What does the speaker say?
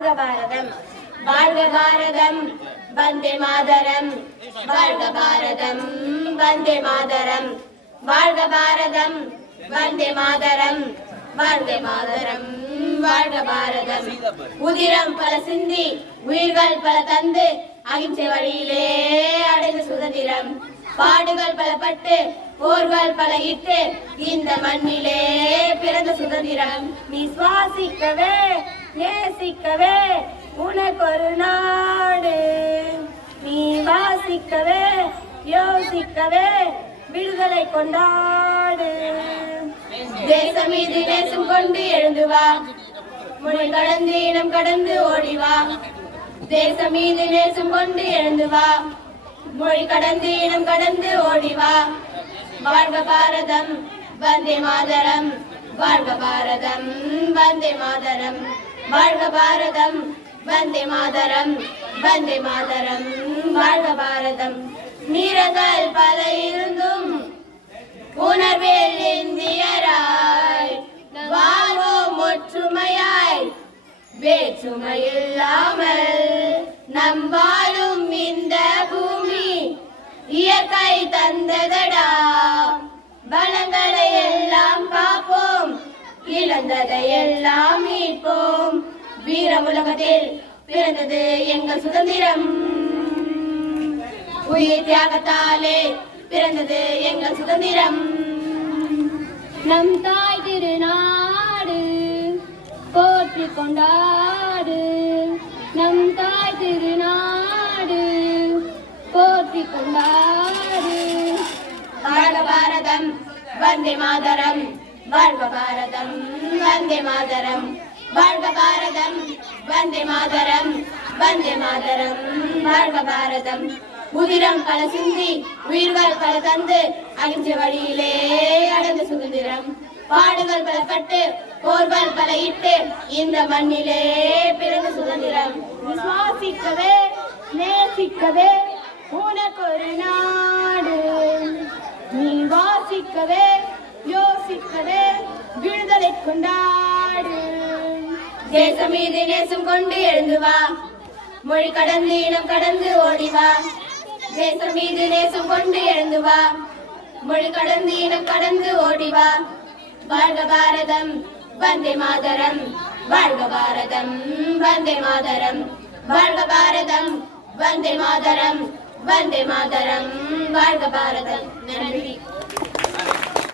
பாரதம் வாழ்க பாரதம் வந்தே மாதரம் வாழ்க பாரதம் வந்தே மாதரம் வாழ்க பாரதம் வந்தே மாதரம் வாழ்க மாதரம் வாழ்க பாரதம் உதிரம் பல சிந்தி உயிர்கள் பல தந்து அகிம்சை வழியிலே அடைந்த சுதந்திரம் பாடுகள் பல பட்டு போர்கள் பல இட்டு இந்த மண்ணிலே பிறந்த சுதந்திரம் நீ சுவாசிக்கவே நேசிக்கவே உனக்கு ஒரு நாடு நீ வாசிக்கவே யோசிக்கவே விடுதலை கொண்டாடு தேசம் மீது நேசம் கொண்டு எழுந்து வா மொழி கடந்து இனம் கடந்து ஓடிவா தேசம் மீது நேசம் கொண்டு எழுந்து வா மொழி கடந்து இனம் கடந்து ஓடிவா வாழ்க பாரதம் வந்தே மாதரம் வாழ்க பாரதம் வந்தே மாதரம் வாழ்க பாரதம் வந்தே மாதரம் வந்தே மாதரம் வாழ்க பாரதம் மீறங்கள் பல இருந்தும் உணர்வேல் இந்தியராய் வாழ்வோம் ஒற்றுமையாய் வேற்றுமையில்லாமல் நம் வாழும் இந்த பூமி இயற்கை தந்ததடா வளங்களை எல்லாம் காப்போம் இழந்ததை எல்லாம் மீட்போம் வீர உலகத்தில் பிறந்தது எங்கள் சுதந்திரம் உயிர் தியாகத்தாலே பிறந்தது எங்கள் சுதந்திரம் நம் தாய் திருநாடு போற்றி கொண்டாடு நம் தாய் திருநாடு போற்றி கொண்டாடு வாழ்க பாரதம் வந்தே மாதரம் வாழ்க பாரதம் வந்தே மாதரம் வாழ்க பாரதம் வந்தே மாதரம் வந்தே மாதரம் வாழ்க பாரதம் உதிரம் பல சிந்தி உயிர்கள் பல தந்து அகிம்சை வழியிலே அடைந்த சுதந்திரம் பாடுகள் பல பட்டு போர்கள் பல இட்டு இந்த மண்ணிலே பிறந்த சுதந்திரம் விசுவாசிக்கவே நேசிக்கவே உனக்கு ஒரு நாடு நீ வாசிக்கவே யோசிக்கவே விடுதலை கொண்டாடு தேசம் மீது நேசம் கொண்டு எழுந்து வா மொழி கடந்து இனம் கடந்து ஓடிவா தேசம் மீது நேசம் கொண்டு எழுந்து வா மொழி கடந்து இனம் கடந்து ஓடிவா வாழ்க பாரதம் வந்தே மாதரம் வாழ்க பாரதம் வந்தே மாதரம் வாழ்க பாரதம் வந்தே மாதரம் வந்தே மாதரம் வாழ்க பாரதம் நன்றி.